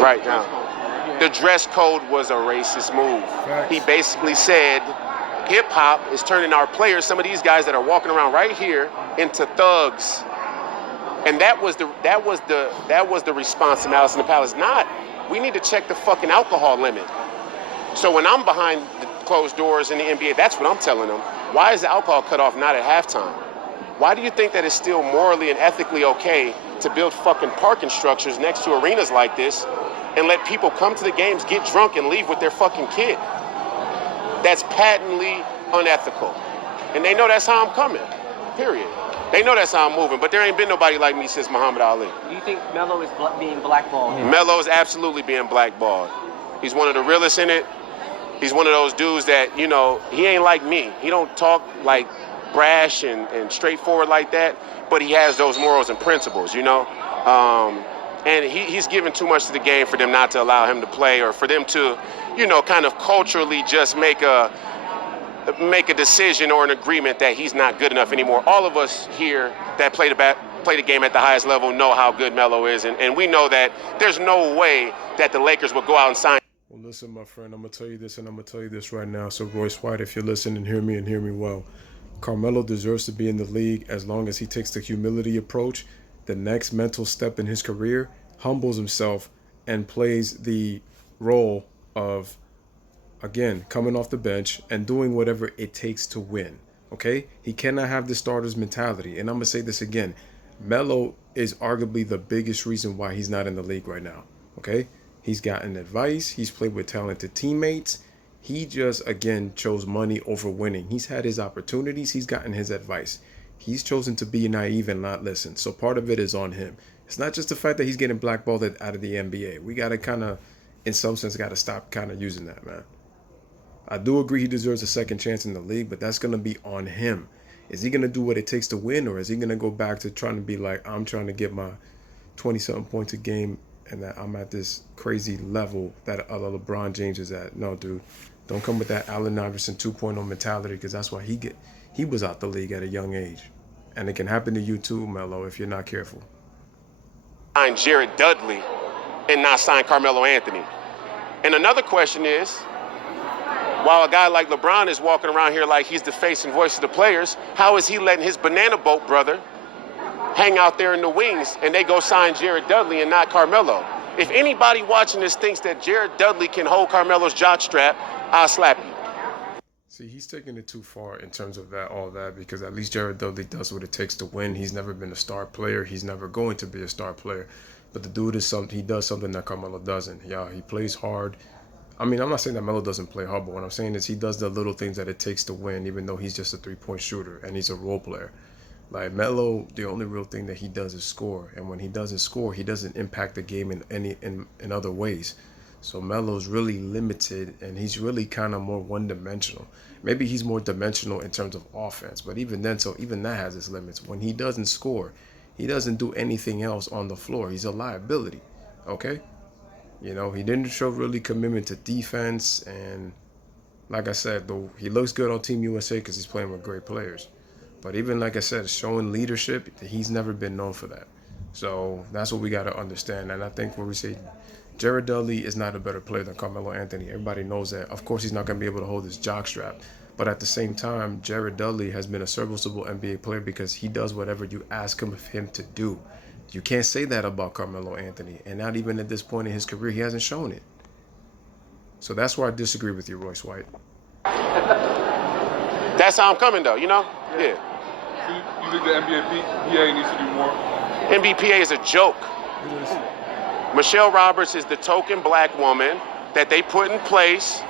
Right now. The dress code was a racist move. Facts. He basically said hip-hop is turning our players, some of these guys that are walking around right here, into thugs. And that was the response to Malice in the Palace. Not, we need to check the fucking alcohol limit. So when I'm behind the closed doors in the NBA, that's what I'm telling them. Why is the alcohol cut off not at halftime? Why do you think that it's still morally and ethically okay to build fucking parking structures next to arenas like this and let people come to the games, get drunk, and leave with their fucking kid? That's patently unethical. And they know that's how I'm coming, period. They know that's how I'm moving, but there ain't been nobody like me since Muhammad Ali. Do you think Melo is being blackballed? Melo is absolutely being blackballed. He's one of the realest in it. He's one of those dudes that, you know, he ain't like me. He don't talk like brash and straightforward like that, but he has those morals and principles, you know? And he's given too much to the game for them not to allow him to play, or for them to, you know, kind of culturally just make a decision or an agreement that he's not good enough anymore. All of us here that play the game at the highest level know how good Melo is, and we know that there's no way that the Lakers would go out and sign. Well, listen, my friend, I'm going to tell you this, and I'm going to tell you this right now. So, Royce White, if you're listening, hear me and hear me well. Carmelo deserves to be in the league as long as he takes the humility approach, the next mental step in his career, humbles himself, and plays the role of, again, coming off the bench and doing whatever it takes to win, okay? He cannot have the starter's mentality. And I'm going to say this again. Melo is arguably the biggest reason why he's not in the league right now, okay? He's gotten advice. He's played with talented teammates. He just, again, chose money over winning. He's had his opportunities. He's gotten his advice. He's chosen to be naive and not listen. So part of it is on him. It's not just the fact that he's getting blackballed out of the NBA. We got to kind of, in some sense, got to stop kind of using that, man. I do agree he deserves a second chance in the league, but that's going to be on him. Is he going to do what it takes to win, or is he going to go back to trying to be like, I'm trying to get my 20-something points a game and that I'm at this crazy level that LeBron James is at? No, dude. Don't come with that Allen Iverson 2.0 mentality, because that's why he was out the league at a young age. And it can happen to you too, Melo, if you're not careful. Sign Jared Dudley and not sign Carmelo Anthony. And another question is, while a guy like LeBron is walking around here like he's the face and voice of the players, how is he letting his banana boat brother hang out there in the wings and they go sign Jared Dudley and not Carmelo? If anybody watching this thinks that Jared Dudley can hold Carmelo's jockstrap, I'll slap you. See, he's taking it too far in terms of all that, because at least Jared Dudley does what it takes to win. He's never been a star player. He's never going to be a star player. But the dude he does something that Carmelo doesn't. Yeah, he plays hard. I mean, I'm not saying that Melo doesn't play hard, but what I'm saying is he does the little things that it takes to win, even though he's just a three-point shooter and he's a role player. Like Melo, the only real thing that he does is score. And when he doesn't score, he doesn't impact the game in other ways. So Melo's really limited, and he's really kind of more one-dimensional. Maybe he's more dimensional in terms of offense, but even then, so even that has its limits. When he doesn't score, he doesn't do anything else on the floor. He's a liability, okay? You know, he didn't show really commitment to defense, and like I said, though, he looks good on Team USA because he's playing with great players. But even like I said, showing leadership, he's never been known for that. So that's what we got to understand. And I think when we say Jared Dudley is not a better player than Carmelo Anthony, everybody knows that. Of course, he's not going to be able to hold his jockstrap. But at the same time, Jared Dudley has been a serviceable NBA player because he does whatever you ask him to do. You can't say that about Carmelo Anthony. And not even at this point in his career, he hasn't shown it. So that's why I disagree with you, Royce White. That's how I'm coming, though, you know? Yeah. So you think the NBA needs to do more? NBPA is a joke. It is. Michelle Roberts is the token black woman that they put in place.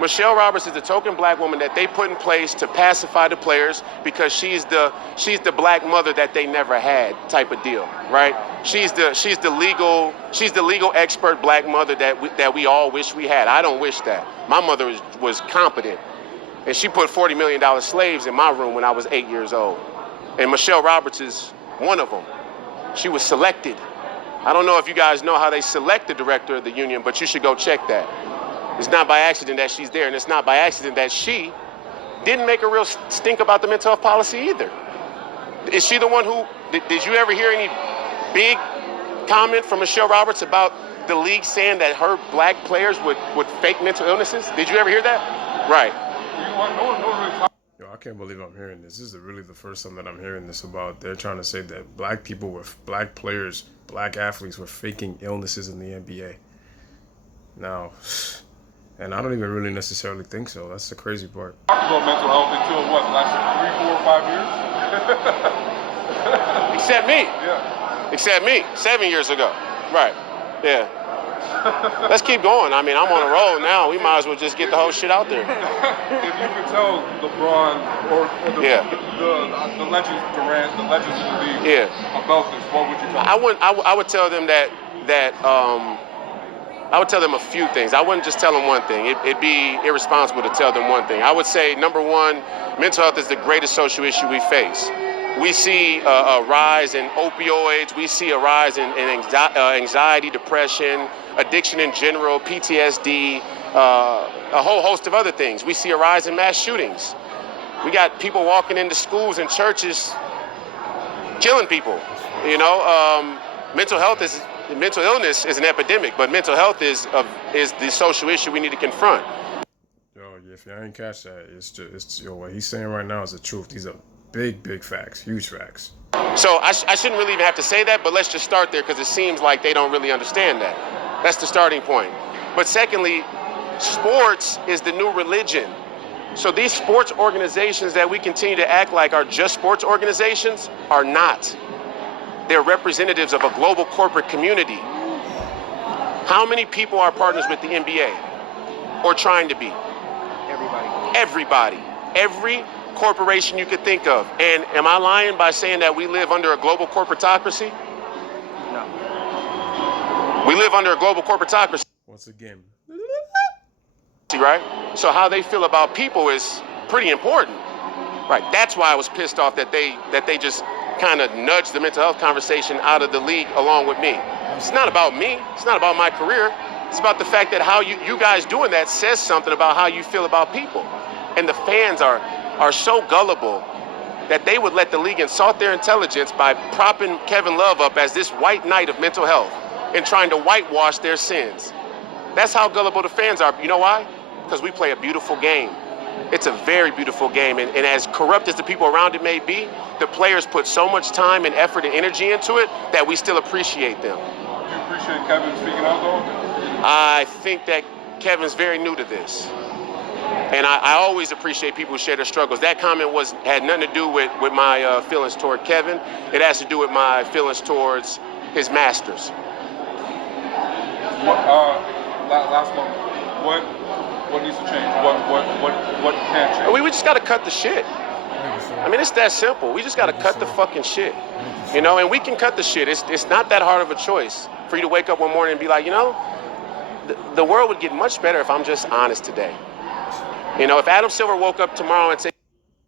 Michelle Roberts is the token black woman that they put in place to pacify the players because she's the black mother that they never had type of deal, right? She's the legal expert black mother that we all wish we had. I don't wish that. My mother was competent, and she put $40 million slaves in my room when I was 8 years old. And Michelle Roberts is one of them. She was selected. I don't know if you guys know how they select the director of the union, but you should go check that. It's not by accident that she's there, and it's not by accident that she didn't make a real stink about the mental health policy either. Is she the one who, did you ever hear any big comment from Michelle Roberts about the league saying that her black players would fake mental illnesses? Did you ever hear that? Right. No one really talks. Yo, I can't believe I'm hearing this. This is really the first time that I'm hearing this about. They're trying to say that black people with black players, black athletes were faking illnesses in the NBA. Now, and I don't even really necessarily think so. That's the crazy part. About mental health until what, last 3, 4, 5 years? Except me. Yeah. Except me. 7 years ago. Right. Yeah. Let's keep going. I mean, I'm on a roll now. We might as well just get the whole shit out there. If you could tell LeBron or the legends, Durant, the legends of the league about this, what would you tell them? I would tell them that I would tell them a few things. I wouldn't just tell them one thing. It'd be irresponsible to tell them one thing. I would say, number one, mental health is the greatest social issue we face. We see a rise in opioids. We see a rise in anxiety, depression, addiction in general, PTSD, a whole host of other things. We see a rise in mass shootings. We got people walking into schools and churches killing people. You know, mental illness is an epidemic, but mental health is the social issue we need to confront. Yo, if y'all ain't catch that, what he's saying right now is the truth. These are big facts, huge facts. So I shouldn't really even have to say that, but let's just start there because it seems like they don't really understand that. That's the starting point. But secondly, sports is the new religion. So these sports organizations that we continue to act like are just sports organizations are not. They're representatives of a global corporate community. How many people are partners with the NBA or trying to be? Everybody. Every corporation you could think of. And am I lying by saying that we live under a global corporatocracy? No. We live under a global corporatocracy. Once again. Right? So how they feel about people is pretty important. Right. That's why I was pissed off that they just kind of nudged the mental health conversation out of the league along with me. It's not about me. It's not about my career. It's about the fact that how you guys doing that says something about how you feel about people. And the fans are so gullible that they would let the league insult their intelligence by propping Kevin Love up as this white knight of mental health and trying to whitewash their sins. That's how gullible the fans are. You know why? Because we play a beautiful game. It's a very beautiful game. And as corrupt as the people around it may be, the players put so much time and effort and energy into it that we still appreciate them. Do you appreciate Kevin speaking out though? I think that Kevin's very new to this. And I always appreciate people who share their struggles. That comment had nothing to do with my feelings toward Kevin. It has to do with my feelings towards his masters. Last moment. What needs to change? What can't change? We just got to cut the shit. I mean, it's that simple. We just got to cut the fucking shit. You know, and we can cut the shit. It's not that hard of a choice for you to wake up one morning and be like, you know, the world would get much better if I'm just honest today. You know, if Adam Silver woke up tomorrow and said,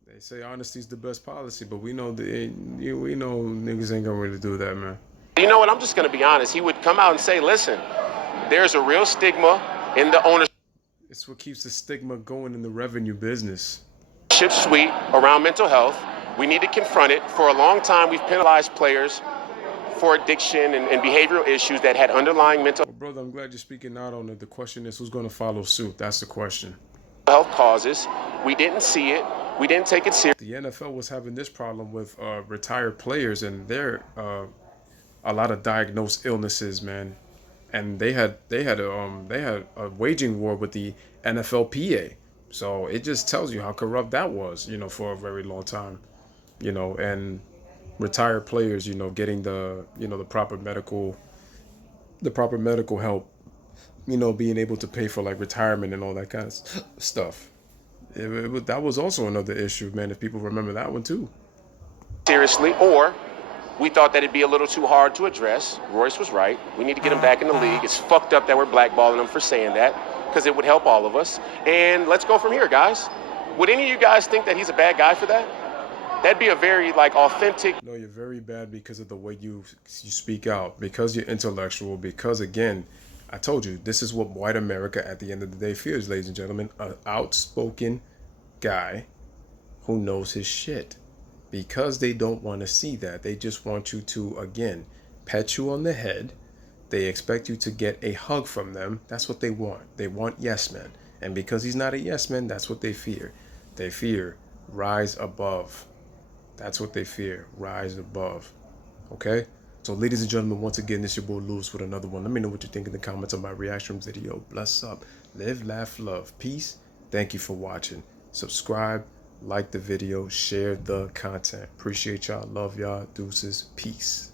they say honesty's the best policy, but we know niggas ain't gonna really do that, man. You know what? I'm just gonna be honest. He would come out and say, listen, there's a real stigma in the ownership It's what keeps the stigma going in the revenue business. suite around mental health. We need to confront it. For a long time, we've penalized players for addiction and behavioral issues that had underlying mental Well, brother, I'm glad you're speaking out on it. The question is, who's gonna follow suit? That's the question. health causes. We didn't see it. We didn't take it seriously. The NFL was having this problem with retired players, and there a lot of diagnosed illnesses, man. And they had a waging war with the NFLPA. So it just tells you how corrupt that was, you know, for a very long time, you know. And retired players, you know, getting the proper medical help, you know, being able to pay for like retirement and all that kind of stuff. That was also another issue, man, if people remember that one too. Seriously, or we thought that it'd be a little too hard to address. Royce was right. We need to get him back in the league. It's fucked up that we're blackballing him for saying that, because it would help all of us. And let's go from here, guys. Would any of you guys think that he's a bad guy for that? That'd be a very authentic. No, you're very bad because of the way you speak out, because you're intellectual, because again, I told you, this is what white America at the end of the day feels, ladies and gentlemen. An outspoken guy who knows his shit. Because they don't want to see that. They just want you to, again, pat you on the head. They expect you to get a hug from them. That's what they want. They want yes men. And because he's not a yes man, that's what they fear. They fear rise above. That's what they fear. Rise above. Okay? So ladies and gentlemen, once again, this is your boy Lewis with another one. Let me know what you think in the comments on my reaction video. Bless up. Live, laugh, love. Peace. Thank you for watching. Subscribe, like the video, share the content. Appreciate y'all. Love y'all. Deuces. Peace.